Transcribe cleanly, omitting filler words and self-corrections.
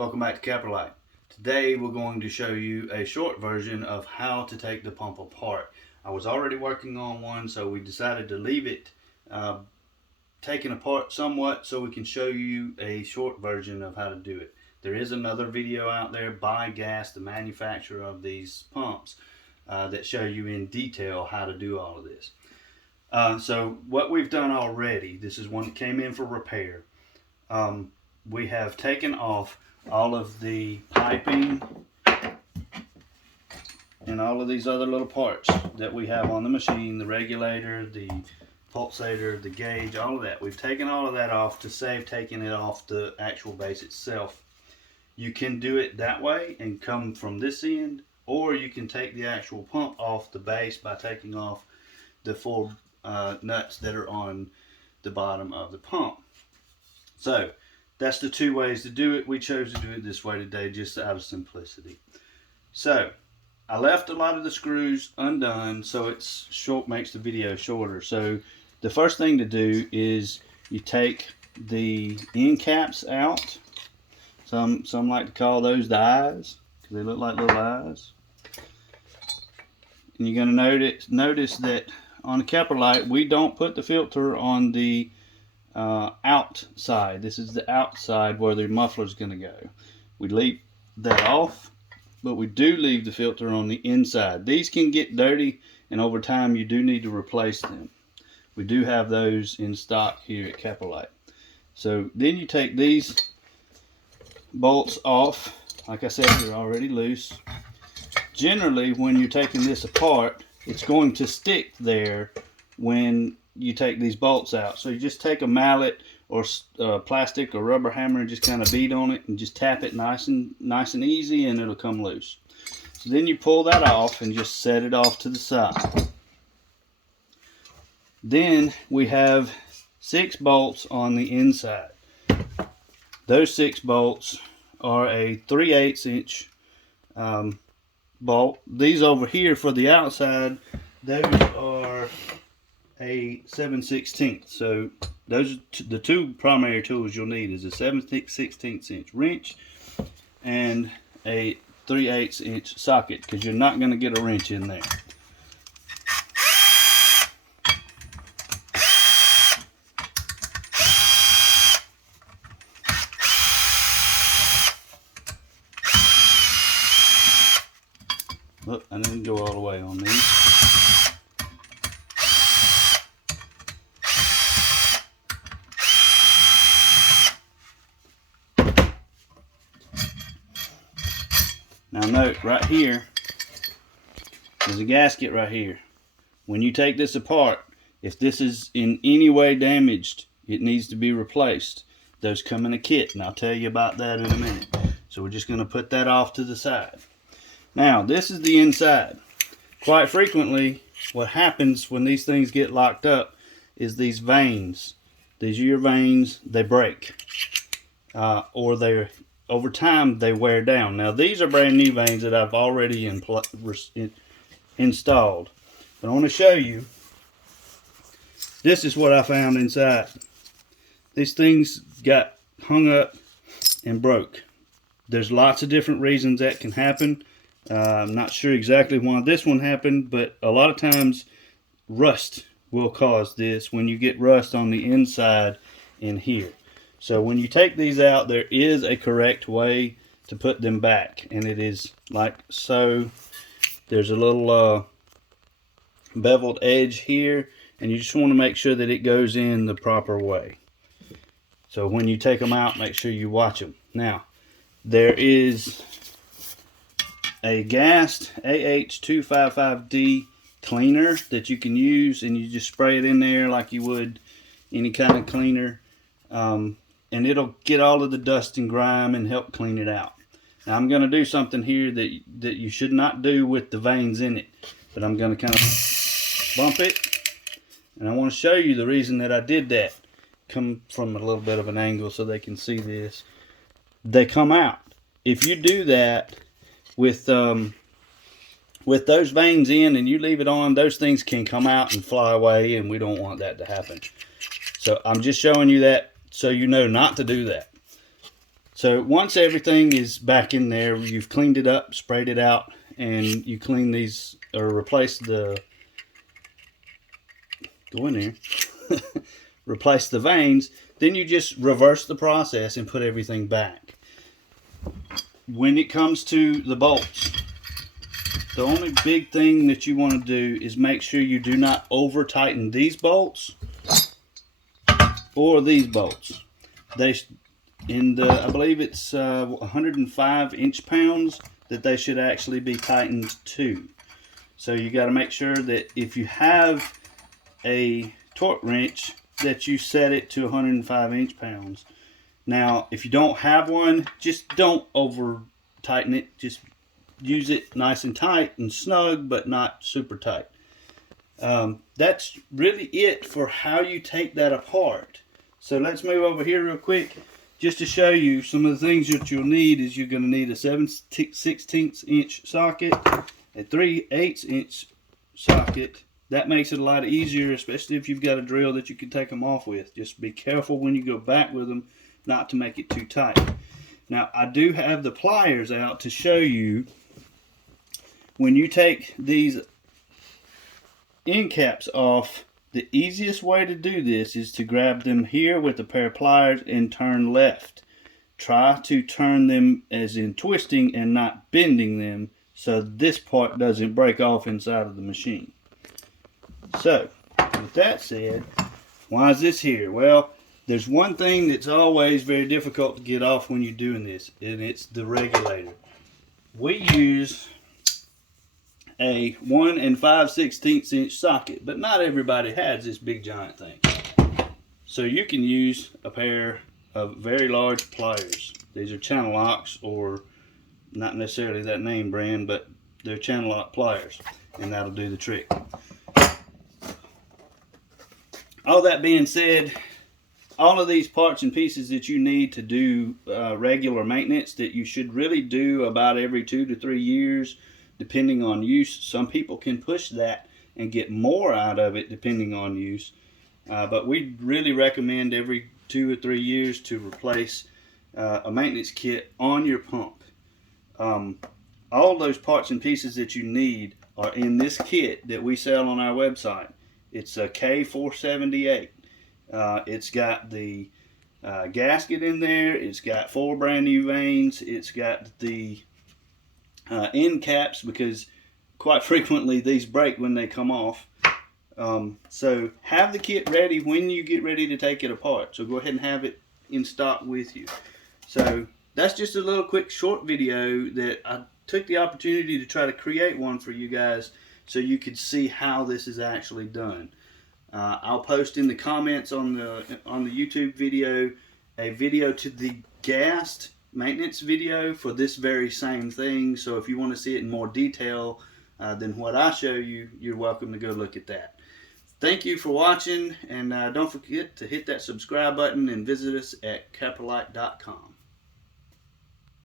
Welcome back to Capralite. Today we're going to show you a short version of how to take the pump apart. I was already working on one, so we decided to leave it taken apart somewhat so we can show you a short version of how to do it. There is another video out there by Gast, the manufacturer of these pumps, that show you in detail how to do all of this. So what we've done already, this is one that came in for repair. We have taken off all of the piping and all of these other little parts that we have on the machine, the regulator, the pulsator, the gauge, all of that. We've taken all of that off to save taking it off the actual base itself. You can do it that way and come from this end, or you can take the actual pump off the base by taking off the four nuts that are on the bottom of the pump. So that's the two ways to do it. We chose to do it this way today just out of simplicity. So I left a lot of the screws undone so it's short, makes the video shorter. So the first thing to do is you take the end caps out. Some like to call those the eyes because they look like little eyes. And you're going to notice that on the Capralite we don't put the filter on the outside. This is the outside where the muffler is going to go. We leave that off, but we do leave the filter on the inside. These can get dirty, and over time you do need to replace them. We do have those in stock here at Capralite. So then you take these bolts off. Like I said, they're already loose. Generally, when you're taking this apart, it's going to stick there when you take these bolts out. So you just take a mallet or plastic or rubber hammer and just kind of beat on it and just tap it nice and easy, and it'll come loose. So then you pull that off and just set it off to the side. Then we have 6 bolts on the inside. Those 6 bolts are a 3/8 inch bolt. These over here for the outside, those are a 7/16. So those are the two primary tools you'll need is a 7/16 inch wrench and a 3/8 inch socket, because you're not going to get a wrench in there. Look, I didn't go all the way on these. Now note, right here, there's a gasket right here. When you take this apart, if this is in any way damaged, it needs to be replaced. Those come in a kit, and I'll tell you about that in a minute. So we're just going to put that off to the side. Now, this is the inside. Quite frequently, what happens when these things get locked up is these vanes. These are your vanes, they break. Or they're over time they wear down. Now these are brand new vanes that I've already installed. But I want to show you. This is what I found inside. These things got hung up and broke. There's lots of different reasons that can happen. I'm not sure exactly why this one happened, but a lot of times rust will cause this when you get rust on the inside in here. So when you take these out, there is a correct way to put them back, and it is like so. There's a little beveled edge here, and you just want to make sure that it goes in the proper way. So when you take them out, make sure you watch them. Now, there is a Gast AH255D cleaner that you can use, and you just spray it in there like you would any kind of cleaner. And it'll get all of the dust and grime and help clean it out. Now I'm going to do something here that you should not do with the vanes in it, but I'm going to kind of bump it, and I want to show you the reason that I did that. Come from a little bit of an angle so they can see this. They come out. If you do that with those vanes in and you leave it on, those things can come out and fly away, and we don't want that to happen. So I'm just showing you that so you know not to do that. So once everything is back in there, you've cleaned it up, sprayed it out, and you clean these or replace the, go in there, replace the vanes, then you just reverse the process and put everything back. When it comes to the bolts, the only big thing that you want to do is make sure you do not over tighten these bolts or these bolts. They, I believe it's 105 inch-pounds that they should actually be tightened to. So you got to make sure that if you have a torque wrench, that you set it to 105 inch-pounds. Now, if you don't have one, just don't over tighten it. Just use it nice and tight and snug, but not super tight. That's really it for how you take that apart. So let's move over here real quick. Just to show you some of the things that you'll need is you're going to need a 7/16 inch socket, a 3/8 inch socket. That makes it a lot easier, especially if you've got a drill that you can take them off with. Just be careful when you go back with them not to make it too tight. Now, I do have the pliers out to show you when you take these end caps off. The easiest way to do this is to grab them here with a pair of pliers and turn left. Try to turn them as in twisting and not bending them so this part doesn't break off inside of the machine. So, with that said, why is this here? Well, there's one thing that's always very difficult to get off when you're doing this, and it's the regulator. We use a 1 5/16 inch socket, but not everybody has this big giant thing. So you can use a pair of very large pliers. These are channel locks, or not necessarily that name brand, but they're channel lock pliers, and that'll do the trick. All that being said, all of these parts and pieces that you need to do regular maintenance that you should really do about every 2 to 3 years, depending on use. Some people can push that and get more out of it depending on use. But we really recommend every 2 or 3 years to replace a maintenance kit on your pump. All those parts and pieces that you need are in this kit that we sell on our website. It's a K478. It's got the gasket in there. It's got 4 brand new vanes. It's got the end caps, because quite frequently these break when they come off. So have the kit ready when you get ready to take it apart. So go ahead and have it in stock with you. So that's just a little quick short video that I took the opportunity to try to create one for you guys so you could see how this is actually done. I'll post in the comments on the YouTube video a video to the Gast maintenance video for this very same thing. So if you want to see it in more detail than what I show you, you're welcome to go look at that. Thank you for watching, and don't forget to hit that subscribe button and visit us at Capralite.com.